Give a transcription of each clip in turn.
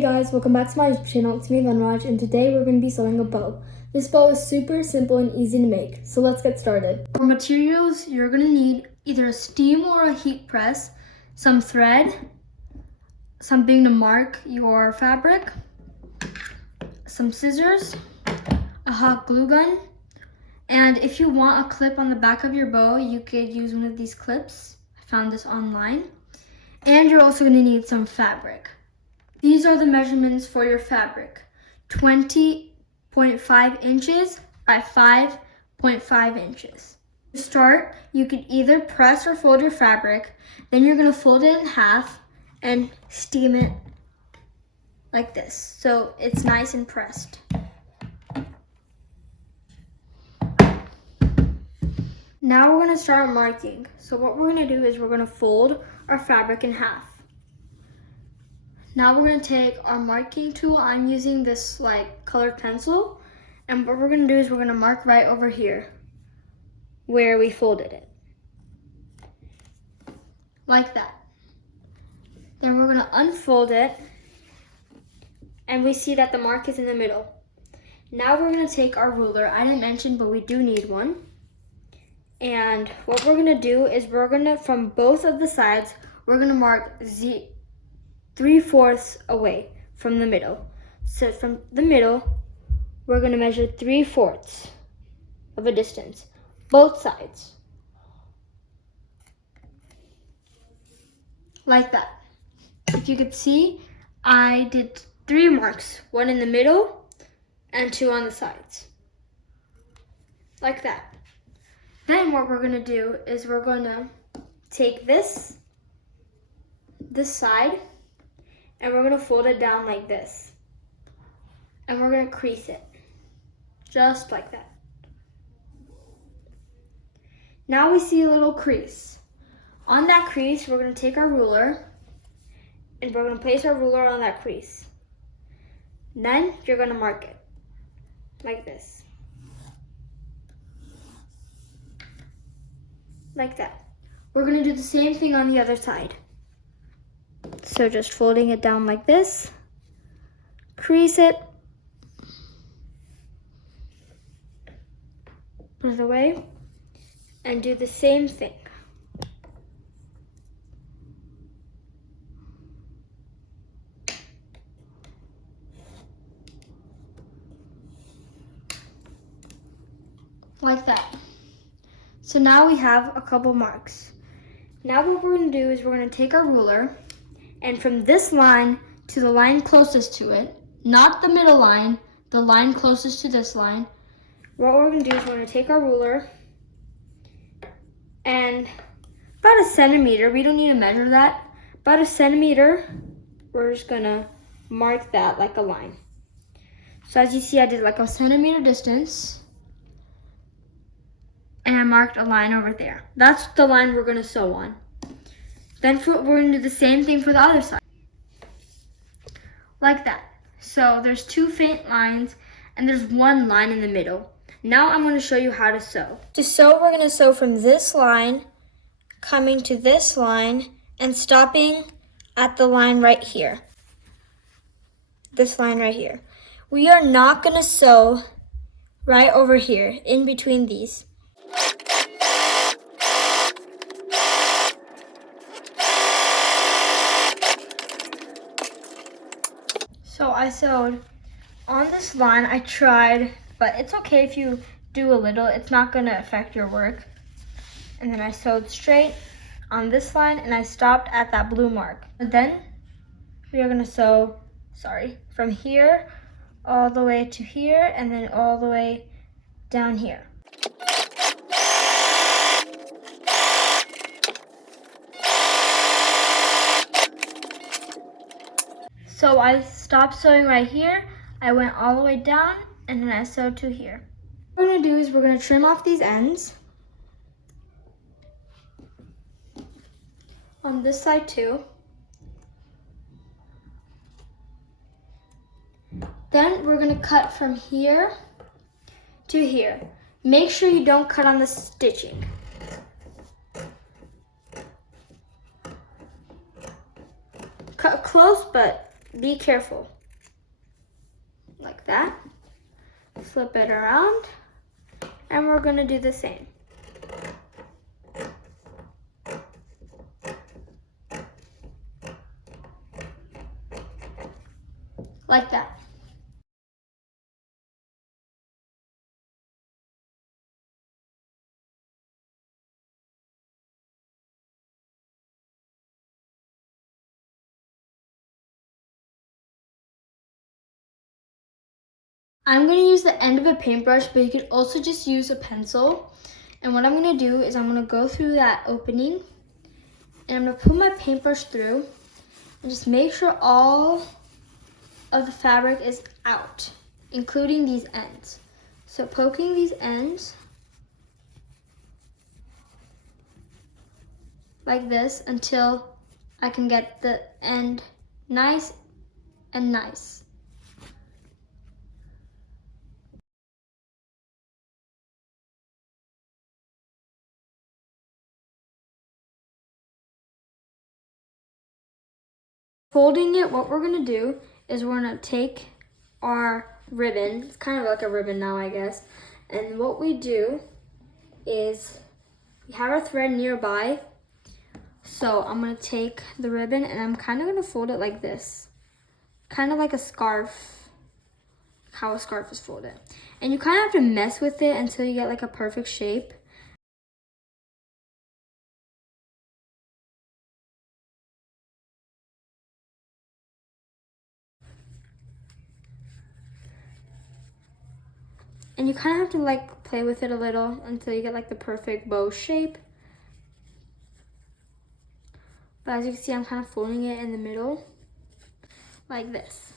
Hey guys, welcome back to my YouTube channel. It's me, Lenraj, and today we're going to be sewing a bow. This bow is super simple and easy to make, so let's get started. For materials, you're going to need either a steam or a heat press, some thread, something to mark your fabric, some scissors, a hot glue gun, and if you want a clip on the back of your bow, you could use one of these clips. I found this online. And you're also going to need some fabric. These are the measurements for your fabric. 20.5 inches by 5.5 inches. To start, you could either press or fold your fabric. Then you're going to fold it in half and steam it like this, so it's nice and pressed. Now we're going to start marking. So what we're going to do is we're going to fold our fabric in half. Now we're going to take our marking tool. I'm using this colored pencil, and what we're going to do is we're going to mark right over here where we folded it, like that. Then we're going to unfold it, and we see that the mark is in the middle. Now we're going to take our ruler. I didn't mention, but we do need one. And what we're going to do is we're going to, from both of the sides, we're going to mark 3/4 away from the middle. So from the middle, we're going to measure 3/4 of a distance, both sides. Like that. If you could see, I did 3 marks, 1 in the middle and 2 on the sides. Like that. Then what we're going to do is we're going to take this side, and we're going to fold it down like this. And we're going to crease it, just like that. Now we see a little crease. On that crease, we're going to take our ruler, and we're going to place our ruler on that crease. Then you're going to mark it, like this. Like that. We're going to do the same thing on the other side. So just folding it down like this, crease it, put it away, and do the same thing. Like that. So now we have a couple marks. Now what we're going to do is we're going to take our ruler, and from this line to the line closest to it, not the middle line, the line closest to this line, what we're going to do is we're going to take our ruler, and about 1 centimeter, we don't need to measure that, about 1 centimeter, we're just going to mark that like a line. So as you see, I did like 1 centimeter distance, and I marked a line over there. That's the line we're going to sew on. Then we're going to do the same thing for the other side. Like that. So there's 2 faint lines, and there's 1 line in the middle. Now I'm going to show you how to sew. To sew, we're going to sew from this line, coming to this line, and stopping at the line right here. This line right here. We are not going to sew right over here, in between these. So I sewed on this line. I tried, but it's okay if you do a little. It's not going to affect your work. And then I sewed straight on this line, and I stopped at that blue mark. And then we are going to sew, from here all the way to here, and then all the way down here. So I stopped sewing right here, I went all the way down, and then I sewed to here. What we're going to do is we're going to trim off these ends. On this side too. Then we're going to cut from here to here. Make sure you don't cut on the stitching. Cut close, but be careful. Like that. Flip it around, and we're gonna do the same. Like that. I'm going to use the end of a paintbrush, but you could also just use a pencil. And what I'm going to do is I'm going to go through that opening, and I'm going to put my paintbrush through and just make sure all of the fabric is out, including these ends. So poking these ends like this until I can get the end nice and nice. Folding it, what we're gonna do is we're gonna take our ribbon, it's kind of like a ribbon now, I guess, and what we do is we have our thread nearby, so I'm gonna take the ribbon and I'm kind of gonna fold it like this, kind of like a scarf, how a scarf is folded. And you kind of have to mess with it until you get like a perfect shape. And you kind of have to like play with it a little until you get like the perfect bow shape. But as you can see, I'm kind of folding it in the middle like this.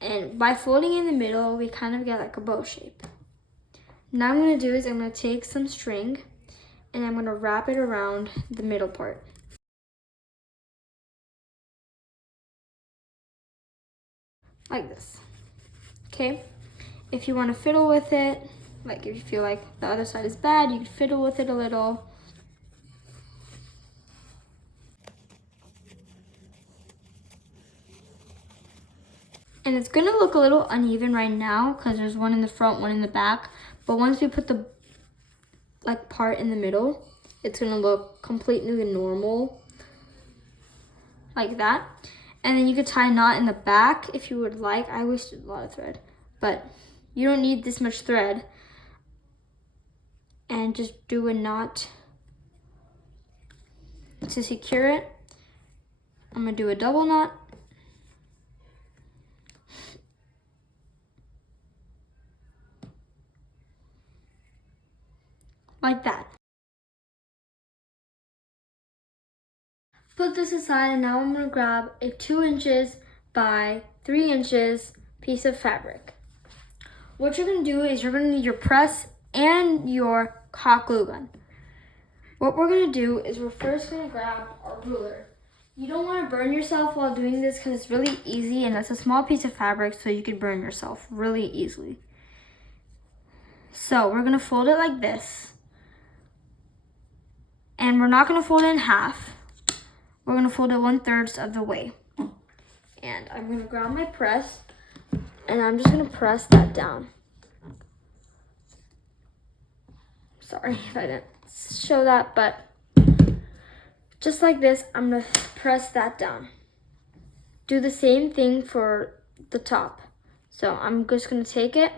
And by folding in the middle, we kind of get like a bow shape. Now I'm gonna do is I'm gonna take some string and I'm gonna wrap it around the middle part. Like this, okay? If you wanna fiddle with it, like if you feel like the other side is bad, you can fiddle with it a little. And it's gonna look a little uneven right now because there's one in the front, one in the back. But once we put the like part in the middle, it's gonna look completely normal, like that. And then you could tie a knot in the back if you would like. I wasted a lot of thread, but you don't need this much thread. And just do a knot to secure it. I'm gonna do a double knot. Like that. Put this aside, and now I'm gonna grab a 2 inches by 3 inches piece of fabric. What you're gonna do is you're gonna need your press and your hot glue gun. What we're gonna do is we're first gonna grab our ruler. You don't wanna burn yourself while doing this because it's really easy, and it's a small piece of fabric, so you could burn yourself really easily. So we're gonna fold it like this. And we're not gonna fold it in half. We're gonna fold it 1/3 of the way. And I'm gonna grab my press and I'm just gonna press that down. Sorry if I didn't show that, but just like this, I'm gonna press that down. Do the same thing for the top. So I'm just gonna take it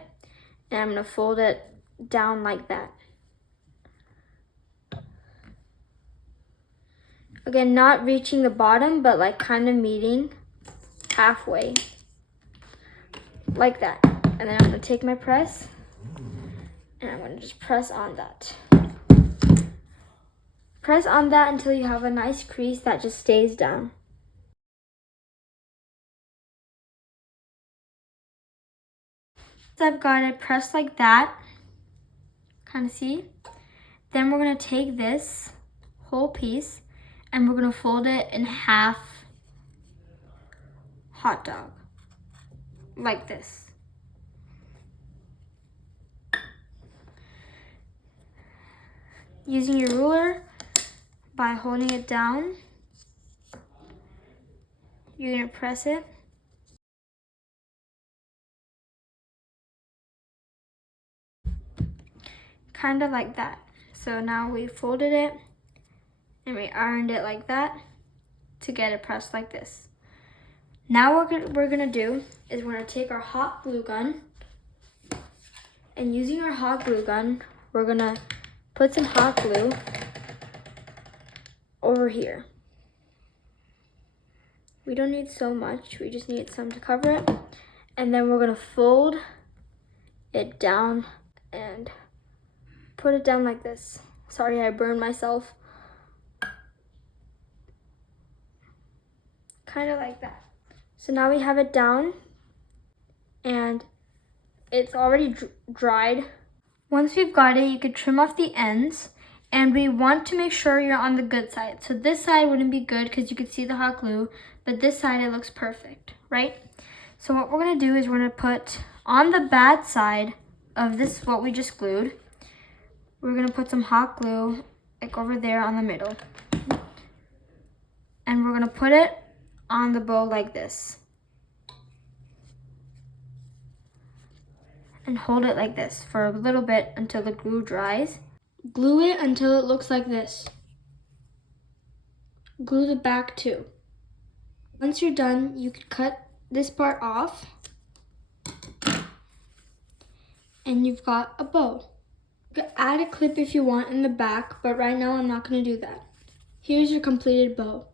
and I'm gonna fold it down like that. Again, not reaching the bottom, but like kind of meeting halfway. Like that. And then I'm gonna take my press and I'm gonna just press on that. Press on that until you have a nice crease that just stays down. So I've got it pressed like that. Kind of see? Then we're gonna take this whole piece and we're gonna fold it in half hot dog. Like this. Using your ruler, by holding it down, you're gonna press it kind of like that. So now we folded it and we ironed it like that to get it pressed like this. Now what we're gonna do is we're gonna take our hot glue gun, and using our hot glue gun, we're gonna put some hot glue over here. We don't need so much, we just need some to cover it. And then we're gonna fold it down and put it down like this. Sorry, I burned myself. Kind of like that. So now we have it down and it's already dried. Once we've got it, you could trim off the ends, and we want to make sure you're on the good side. So this side wouldn't be good because you could see the hot glue, but this side it looks perfect, right? So what we're gonna do is we're gonna put on the bad side of this, what we just glued, we're gonna put some hot glue like over there on the middle. And we're gonna put it on the bow like this. And hold it like this for a little bit until the glue dries. Glue it until it looks like this. Glue the back too. Once you're done, you can cut this part off and you've got a bow. You can add a clip if you want in the back, but right now I'm not gonna do that. Here's your completed bow.